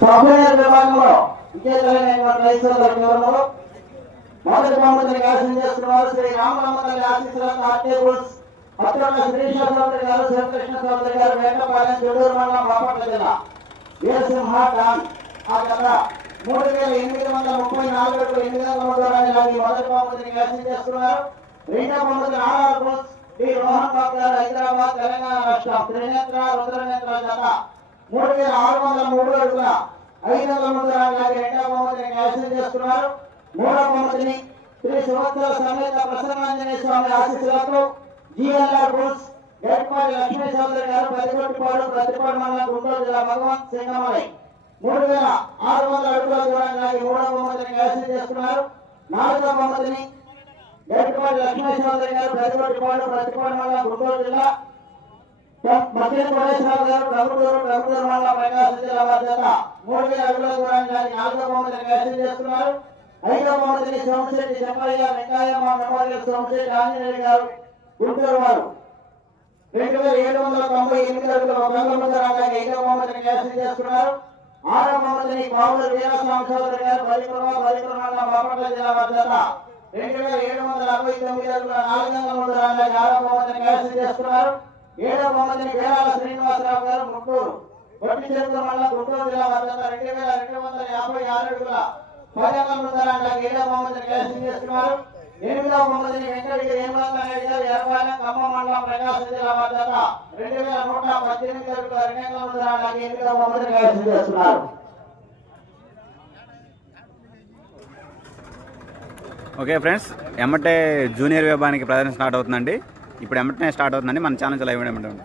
సభ్యుల విభాగంలో విజేతలైనటువంటి రైతులకు వివరములు మొదటి బహుమతిని కైవసం చేస్తున్నారు. శ్రీ రామరామ తల్లి ఆశీస్సులతో గారు చౌదరి గారు వేటపాలెం చెడూరు మండలం బాపట్ల జిల్లా. వీరసింహ డాన్ ఆ మూడు వేల ఎనిమిది వందల ముప్పై నాలుగు ఎనిమిది వందల మొదటి బహుమతిని చేస్తున్నారు. ఆర్ఆర్ శ్రీ రోహన్ బాబు గారు హైదరాబాద్ తెలంగాణ రాష్ట్రం త్రినేత్ర రుద్రనేత్ర జత మూడు వేల ఆరు వందల మూడు అడుగుల ఐదు వందల మూడు అలాగే రెండవ బహుమతిని కైవసం చేస్తున్నారు మూడవ బహుమతిని శ్రీ సుభద్ర సమేత ప్రసన్నాంజనేయ స్వామి ఆశీస్సులతో జిఎల్ఆర్ బుల్స్ ఏర్పాటు లక్ష్మీ చౌదరి గారు ప్రతిపట్టిపాడు ప్రతిపాడు మండలం గుంటూరు జిల్లా భగవంత్ సింగమలై. మూడు వేల ఆరు వందల అడుగుల దూరంగా మూడవ బహుమతిని కైవసం చేస్తున్నారు నాలుగవ బహుమతిని గుంటూరు జిల్లా. మధ్య కోటేశ్వరరావు గారు ప్రభుత్వం ప్రభుత్వం ప్రకాశం జిల్లా బాధ్యత. మూడు వేల అడుగుల నాలుగో చేస్తున్నారు. ఐదో సోమశెట్టి మెమోరియల్ సోమశెట్టి గారు గుంటూరు వారు. రెండు వేల ఏడు వందల తొంభై ఎనిమిది అడుగుల ఒక అలాగే ఐదో చేస్తున్నారు. ఆరో బహుమతిని పావుల వీరస్వామి చౌదరి గారు బలిపురం బలిపురం మండలం బాపట్ల జిల్లా బాధ్యత. రెండు వేల ఏడు వందల అరవై తొమ్మిది నాలుగు వందల మూడు అలాగే ఆరో బహుమతిని కైవసం చేస్తున్నారు ఏడో బహుమతిని వేలాల శ్రీనివాసరావు గారు ముట్టూరు పొట్టి చెరుకుల మండలం గుంటూరు జిల్లా బాధ్యత రెండు వేల రెండు వందల యాభై ఆరు అడుగుల పది వందల మూడు అలాగే ఏడో బహుమతిని కైవసం చేస్తున్నారు ఎనిమిదవ బహుమతిని వెంకటగిరి హేమలనాయుడు గారు ఎర్రపాలెం ఖమ్మం మండలం ప్రకాశం జిల్లా బాధ్యత రెండు వేల నూట పద్దెనిమిది అడుగుల రెండు వందల మూడు అలాగే ఎనిమిదవ బహుమతిని కైవసం చేస్తున్నారు ఓకే ఫ్రెండ్స్ ఎమ్మటే జూనియర్ విభాగానికి ప్రదర్శన స్టార్ట్ అవుతుందండి. ఇప్పుడు ఎమ్మటనే స్టార్ట్ అవుతుందండి. మన ఛానల్ లైవ్ ఎమ్మటే